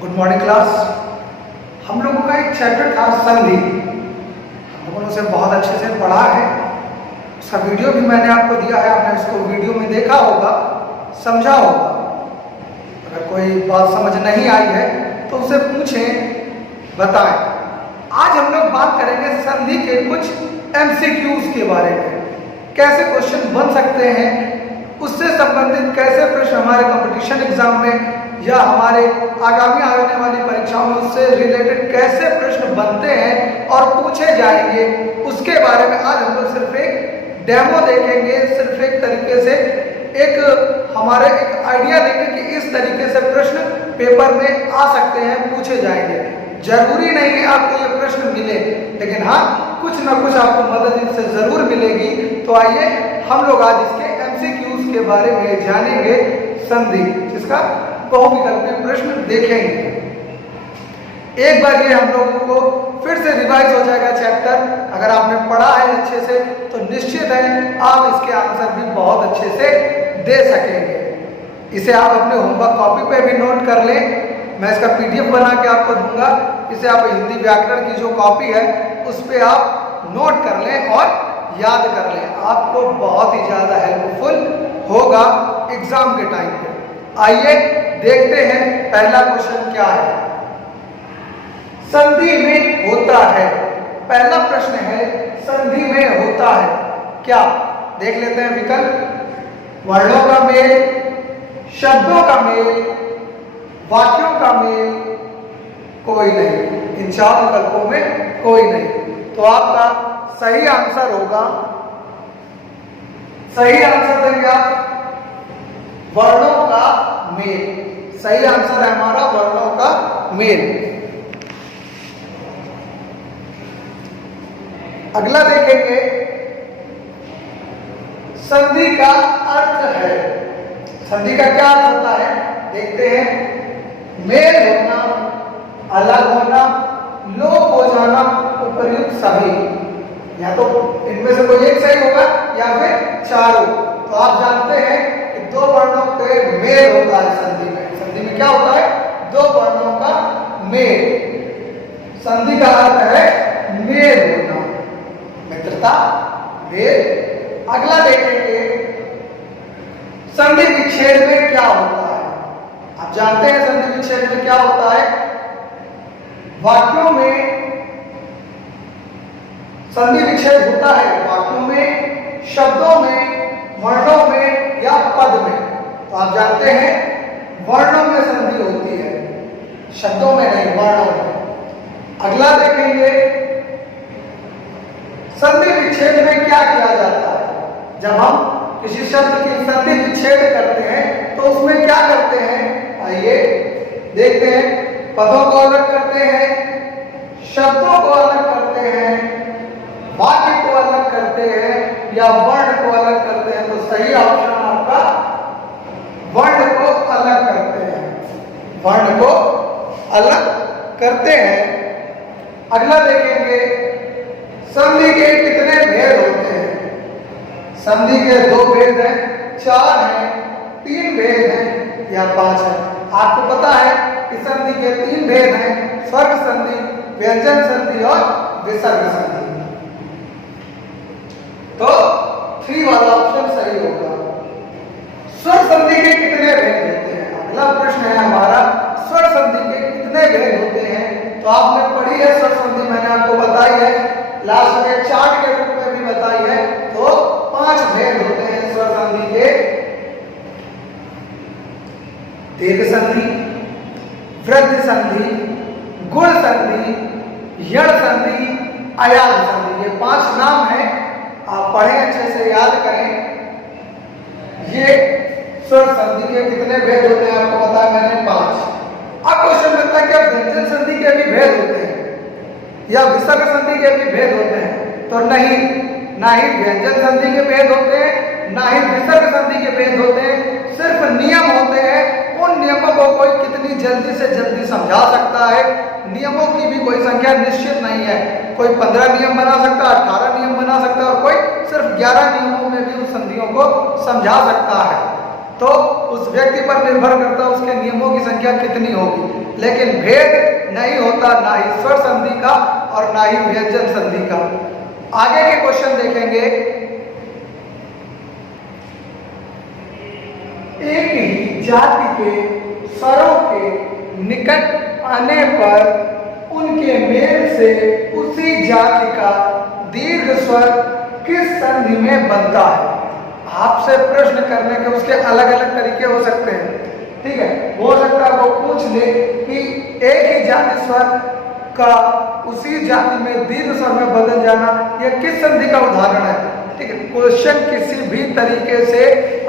Good morning class. हम लोगों का एक चैप्टर था संधि। हम लोगों ने उसे बहुत अच्छे से पढ़ा है। उसका वीडियो भी मैंने आपको दिया है, आपने उसको वीडियो में देखा होगा, समझा होगा। अगर कोई बात समझ नहीं आई है तो उसे पूछें, बताएं। आज हम लोग बात करेंगे संधि के कुछ एमसीक्यूज के बारे में, कैसे क्वेश्चन बन सकते हैं, उससे संबंधित कैसे प्रश्न हमारे कंपटीशन एग्जाम में या हमारे आगामी आने वाली परीक्षाओं में उससे रिलेटेड कैसे प्रश्न बनते हैं और पूछे जाएंगे, उसके बारे में आज हम लोग सिर्फ एक डेमो देखेंगे। सिर्फ एक तरीके से हमारे एक आइडिया देंगे कि इस तरीके से प्रश्न पेपर में आ सकते हैं, पूछे जाएंगे। जरूरी नहीं है आपको ये प्रश्न मिले, लेकिन हाँ कुछ ना कुछ आपको मदद इससे जरूर मिलेगी। तो आइए हम लोग आज इसके एमसीक्यूज के बारे में जानेंगे, संधि जिसका बहुविकल्पी प्रश्न देखेंगे। एक बार ये हम लोगों को फिर से रिवाइज हो जाएगा चैप्टर। अगर आपने पढ़ा है अच्छे से तो निश्चित है आप इसके आंसर भी बहुत अच्छे से दे सकेंगे। इसे आप अपने होमवर्क कॉपी पे भी नोट कर लें। मैं इसका पीडीएफ बना के आपको दूंगा। इसे आप हिंदी व्याकरण की जो कॉपी है उस पर आप नोट कर लें और याद कर लें। आपको बहुत ही ज्यादा हेल्पफुल होगा एग्जाम के टाइम पे। आइए देखते हैं पहला क्वेश्चन क्या है। संधि में होता है, पहला प्रश्न है संधि में होता है क्या। देख लेते हैं विकल्प। वर्णों का मेल, शब्दों का मेल, वाक्यों का मेल, कोई नहीं। इन चार विकल्पों में कोई नहीं। तो आपका सही आंसर होगा, सही आंसर देंगे आप वर्णों का मेल। सही आंसर है हमारा वर्णों का मेल। अगला देखेंगे, संधि का अर्थ है। संधि का क्या अर्थ होता है देखते हैं। मेल होना, अलग होना, लोप हो जाना, उपर्युक्त सभी। या तो इनमें से कोई एक सही होगा या फिर चारों। तो आप जानते हैं कि दो वर्णों के मेल होता है संधि में। संधि में क्या होता है? दो वर्णों का मेल। संधि का अर्थ है मेल होना, मित्रता, मेल। अगला देखेंगे, संधि विच्छेद में क्या होता है। आप जानते हैं संधि विच्छेद में क्या होता है। वाक्यों में संधि विच्छेद होता है, वाक्यों में, शब्दों में, वर्णों में या पद में। तो आप जानते हैं वर्णों में संधि होती है, शब्दों में नहीं, वर्णों में। अगला देखेंगे, संधि विच्छेद में क्या किया जाता है। जब हम किसी शब्द की संधि विच्छेद करते हैं तो उसमें क्या करते हैं, आइए देखते हैं। पदों को अलग करते हैं, शब्दों को अलग करते हैं, वाक्य को अलग करते हैं या वर्ण को अलग करते हैं। तो सही ऑप्शन आपका वर्ण को अलग करते हैं, वर्ण को अलग करते हैं। अगला देखेंगे, संधि के कितने भेद होते हैं। संधि के दो भेद हैं, चार हैं, तीन भेद हैं या पांच हैं। आपको पता है कि संधि के तीन भेद हैं, स्वर्ग संधि, व्यंजन संधि और विसर्ग संधि। तो 3 वाला ऑप्शन सही होगा। स्वर संधि के कितने भेद होते हैं। अगला प्रश्न है हमारा, स्वर संधि के कितने भेद होते हैं। तो आपने पढ़ी है स्वर संधि, मैंने आपको बताई है, लास्ट में चार्ट के रूप में भी बताई है। तो 5 भेद होते हैं स्वर संधि के। दीर्घ संधि, वृद्धि संधि, गुण संधि, यण संधि, अयाल संधि। ये 5 नाम हैं, आप पढ़ें, अच्छे से याद करें। ये स्वर संधि के कितने भेद होते हैं आपको बताया मैंने, 5। अब क्वेश्चन बनता है क्या व्यंजन संधि के भी भेद होते हैं या विसर्ग संधि के भी भेद होते हैं। तो नहीं, ना ही व्यंजन संधि के भेद होते हैं, ना ही विसर्ग संधि के भेद होते हैं। सिर्फ नियम होते हैं। उन नियमों को कोई कितनी जल्दी से जल्दी समझा सकता है। नियमों की भी कोई संख्या निश्चित नहीं है। कोई 15 नियम बना सकता है, 18 नियम बना सकता है और कोई सिर्फ 11 नियमों में भी उन संधियों को समझा सकता है। तो उस व्यक्ति पर निर्भर करता है उसके नियमों की संख्या कितनी होगी। लेकिन भेद नहीं होता ना ही स्वर संधि का और ना ही व्यंजन संधि का। आगे के क्वेश्चन देखेंगे। एक ही जाति के स्वरों के निकट आने पर उनके मेल से उसी जाति का दीर्घ स्वर किस संधि में बनता है। आपसे प्रश्न करने के उसके अलग अलग तरीके हो सकते हैं, ठीक है। हो सकता है वो पूछ ले कि एक ही जाति स्वर का उसी जाति में दीर्घ स्वर में बदल जाना यह किस संधि का उदाहरण है, ठीक है। क्वेश्चन किसी भी तरीके से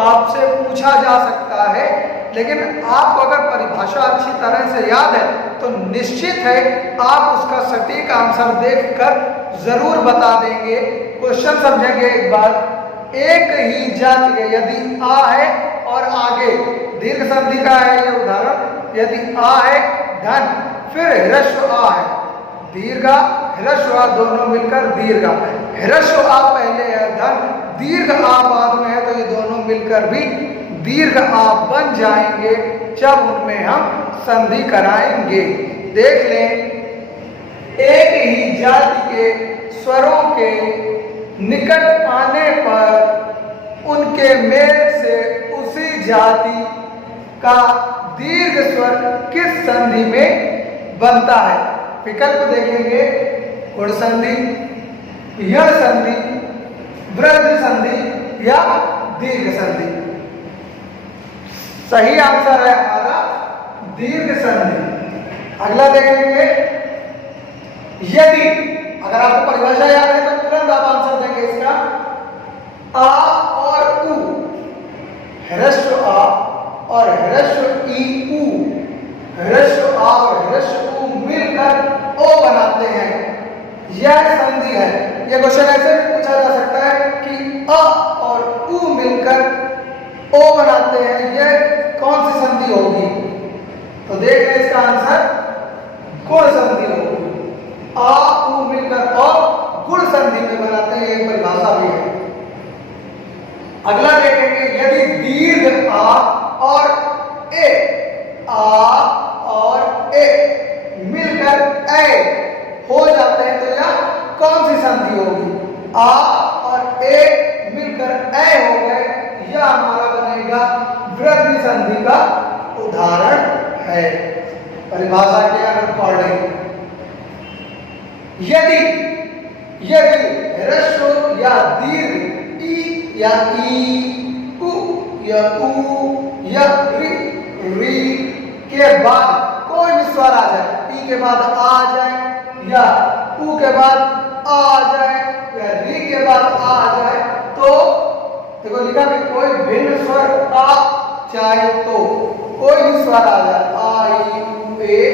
आपसे पूछा जा सकता है, लेकिन आपको अगर परिभाषा अच्छी तरह से याद है तो निश्चित है आप उसका सटीक आंसर देखकर जरूर बता देंगे। क्वेश्चन समझेंगे एक बार। एक ही जाति के यदि आ है और आगे दीर्घ संधि का है ये उदाहरण। यदि आ है धन फिर ह्रस्व आ है, दीर्घा ह्रस्व आ दोनों मिलकर दीर्घा, ह्रस्व आ पहले है धन, दीर्घ आ बाद में है, तो ये दोनों मिलकर भी दीर्घ आ बन जाएंगे जब उनमें हम संधि कराएंगे। देख लें, एक ही जाति के स्वरों के निकट आने पर उनके मेल से उसी जाति का दीर्घ स्वर किस संधि में बनता है। विकल्प देखेंगे, गुण संधि, यह संधि, वृद्धि संधि या दीर्घ संधि। सही आंसर है हमारा दीर्घ संधि। अगला देखेंगे, यदि अगर आपको परिभाषा याद है तो तुरंत आप आंसर देंगे इसका। आ और उ, ह्रस्व आ और ह्रस्व ई उ, ह्रस्व आ और ह्रस्व उ मिलकर ओ बनाते हैं, यह संधि है। यह क्वेश्चन ऐसे भी पूछा जा सकता है कि अ और उ मिलकर ओ बनाते हैं, यह कौन सी संधि होगी। तो देख लें इसका आंसर गुण संधि होगी। आ उ मिलकर और गुण संधि में बनाते हैं, एक परिभाषा भी है। अगला देखेंगे, यदि दीर्घ आ और ए, आ और ए मिलकर ए हो जाते हैं तो यह कौन सी संधि होगी। आ और ए मिलकर ए हो गए, यह हमारा बनेगा वृद्धि संधि का उदाहरण है परिभाषा के अकॉर्डिंग। यदि ह्रस्व या दीर्घ ई या ई, उ या उ या री के बाद कोई भी स्वर आ जाए, ई के बाद आ जाए या उ के बाद आ जाए या री के बाद आ जाए, तो देखो लिखा कि कोई भिन्न स्वर आ जाए तो कोई भी स्वर आ जाए, आ ई उ ए,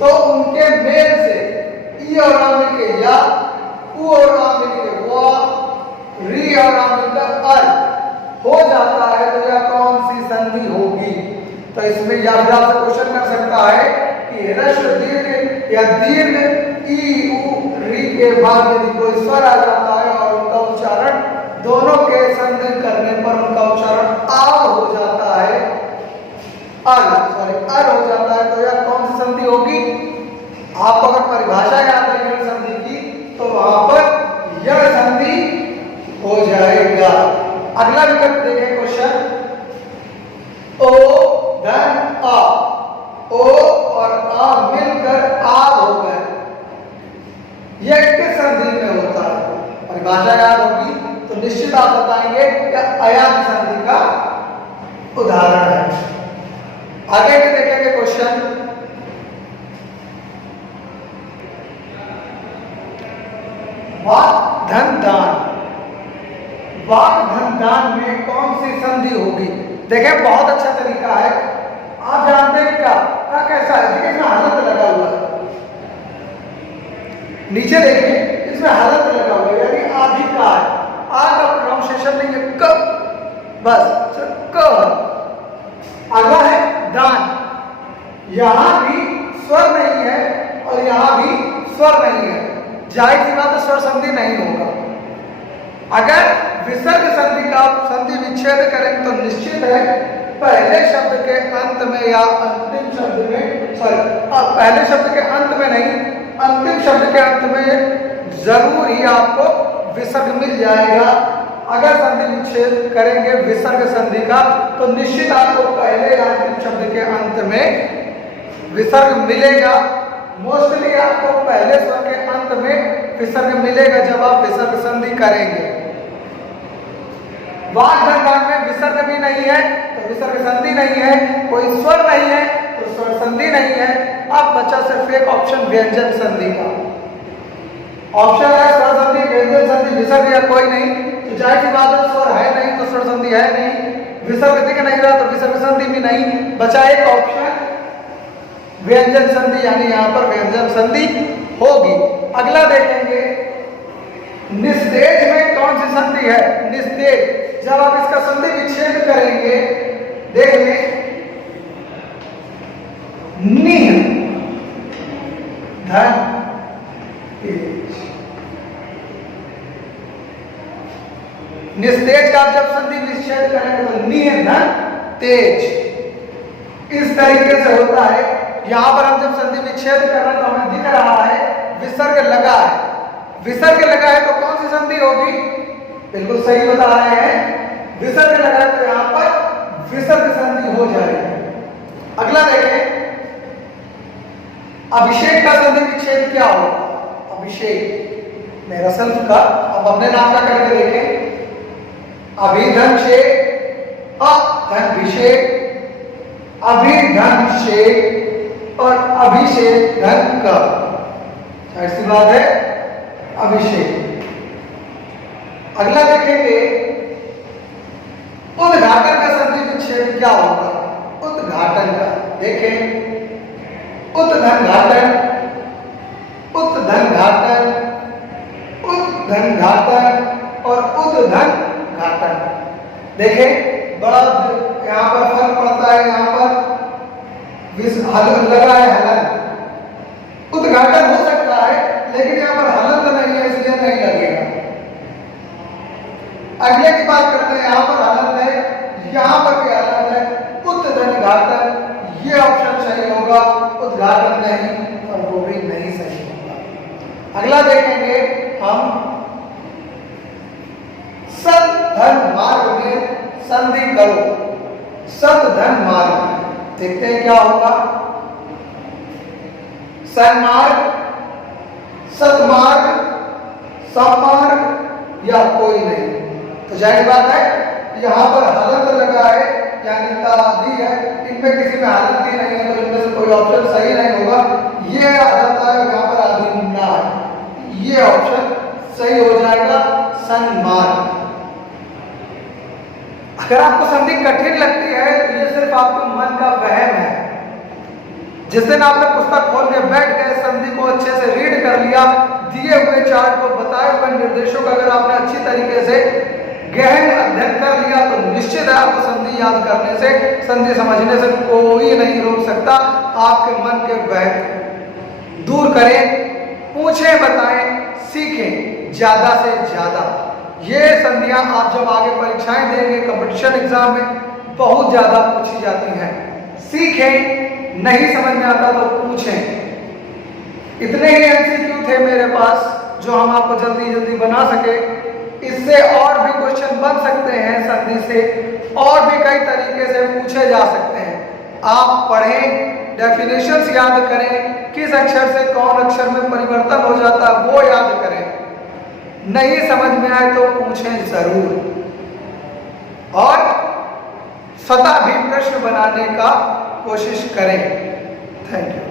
तो उनके मेल से ई और आ मिलके या, उ और आ मिलके वा, री और आ मिलकर अर हो जाता है, तो यह कौन सी संधि होगी। तो इसमें या फिर आपसे क्वेश्चन कर सकता है कि ह्रस्व दीर्घ या दीर्घ ई उ री के बाद यदि कोई स्वर आ जाता है और उनका उच्चारण दोनों के संधि करने पर उनका उच्चारण आ हो जाता है, अर हो जाता है, तो यह कौन सी संधि होगी। आप अगर परिभाषा याद रखें संधि की तो वहां पर यह संधि हो जाएगा। अगला विकल्प देखें क्वेश्चन, ओ धन आ, ओ और आ मिलकर आ हो गए, यह किस संधि में होता है। परिभाषा याद होगी तो निश्चित आप बताएंगे कि अयान संधि का उदाहरण है। आगे के देखेंगे क्वेश्चन, वाक धन दान, वाक धन दान में कौन सी संधि होगी। देखें बहुत अच्छा तरीका है, आप जानते हैं का कैसा है, देखिए इसमें हलंत लगा हुआ है, नीचे देखिए इसमें हलंत लगा हुआ है, यानी आदि का है, आ का प्रोनाउंसिएशन नहीं है, क बस क। अगला है दान, यहां भी स्वर नहीं है और यहां भी स्वर नहीं है, जाहिर सी बात है स्वर संधि नहीं होगा। अगर विसर्ग संधि का संधि विच्छेद करेंगे तो निश्चित है पहले शब्द के अंत में या अंतिम शब्द में, पहले शब्द के अंत में नहीं, अंतिम शब्द के अंत में जरूर ही आपको विसर्ग मिल जाएगा। अगर संधि विच्छेद करेंगे विसर्ग संधि का तो निश्चित आपको पहले या अंतिम शब्द के अंत में विसर्ग मिलेगा। मोस्टली आपको पहले स्वर के अंत में विसर्ग मिलेगा जब आप विसर्ग संधि करेंगे। वाक् भंडार में विसर्ग भी नहीं है तो विसर्ग संधि नहीं है, कोई स्वर नहीं है तो स्वर संधि नहीं है। अब बचा सिर्फ एक ऑप्शन व्यंजन संधि का। ऑप्शन है स्वर संधि, व्यंजन संधि, विसर्ग या कोई नहीं, तो जाहिर सी बात है स्वर है नहीं तो स्वर संधि है नहीं, विसर्ग दिख नहीं रहा तो विसर्ग संधि भी नहीं, बचा एक ऑप्शन व्यंजन संधि, यानी यहाँ पर व्यंजन संधि होगी। अगला देखेंगे निस्तेज में कौन सी संधि है। निस्तेज, जब आप इसका संधि विच्छेद करेंगे देख लें, निह धन तेज, निस्तेज का जब संधि विच्छेद करेंगे तो निह धन तेज इस तरीके से होता है। यहां पर हम जब संधि विच्छेद कर रहे हैं तो हमें दिख रहा है विसर्ग लगा है, विसर्ग लगा है तो कौन सी संधि होगी, बिल्कुल सही बता रहे हैं, विसर्ग लगा है तो यहां पर विसर्ग संधि हो जाएगी। अगला देखें अभिषेक का संधि विच्छेद क्या होगा। अभिषेक मेरा सेल्फ का, अब अपने नाम का करके देखें, अभिधन शेख, अधन विषेक, अभिधन शेख और अभिषेक धन का, ऐसी बात है अभिषेक। अगला देखेंगे उद्घाटन का संधि विच्छेद क्या होगा। उद्घाटन का देखें, उद्धन घाटन, उद्धन घाटन, उद्धन घाटन और उद्धन घाटन। देखें बड़ा यहाँ पर फर्क पड़ता है, यहाँ पर हलन लगा है, हलन उद्घाटन हो सकता है लेकिन यहाँ पर हलन तो नहीं है इसलिए नहीं लगेगा। अगले की बात करते हैं, यहाँ पर हलन है, यहाँ पर भी हलन है, उद्घाटन घाटन, ये ऑप्शन सही होगा, उद्घाटन नहीं और वो भी नहीं सही होगा। अगला देखेंगे हम सत धन मार्ग में संधि करो। सत धन मार्ग देखते हैं क्या होगा। सन्मार्ग, सतमार्ग, सपमार्ग या कोई नहीं, तो जाहिर बात है यहाँ पर हलंत लगा है यानी तादी है, इनमें किसी में हलंत ही नहीं है तो इनमें से कोई ऑप्शन सही नहीं होगा। ये आ जाता है यहाँ पर आदि ना है, ये ऑप्शन सही हो जाएगा सन्मार्ग। अगर आपको संधि कठिन लगती है तो ये सिर्फ आपके मन का वहम है। जिस दिन आपने पुस्तक खोल के बैठ गए, संधि को अच्छे से रीड कर लिया, दिए हुए चार्ट को, बताए हुए निर्देशों का अगर आपने अच्छी तरीके से गहन अध्ययन कर लिया तो निश्चित है आपको संधि याद करने से, संधि समझने से कोई नहीं रोक सकता। आपके मन के वहम दूर करें, पूछें, बताएं, सीखें ज्यादा से ज्यादा। ये संधियां आप जब आगे परीक्षाएं देंगे, कंपटीशन एग्जाम में बहुत ज्यादा पूछी जाती हैं। सीखें, नहीं समझ में आता तो पूछें। इतने ही एमसीक्यू थे मेरे पास जो हम आपको जल्दी जल्दी बना सके। इससे और भी क्वेश्चन बन सकते हैं, संधि से और भी कई तरीके से पूछे जा सकते हैं। आप पढ़ें, डेफिनेशंस याद करें, किस अक्षर से कौन अक्षर में परिवर्तन हो जाता है वो याद करें। नहीं समझ में आए तो पूछें जरूर, और स्वतः भी प्रश्न बनाने का कोशिश करें। Thank you.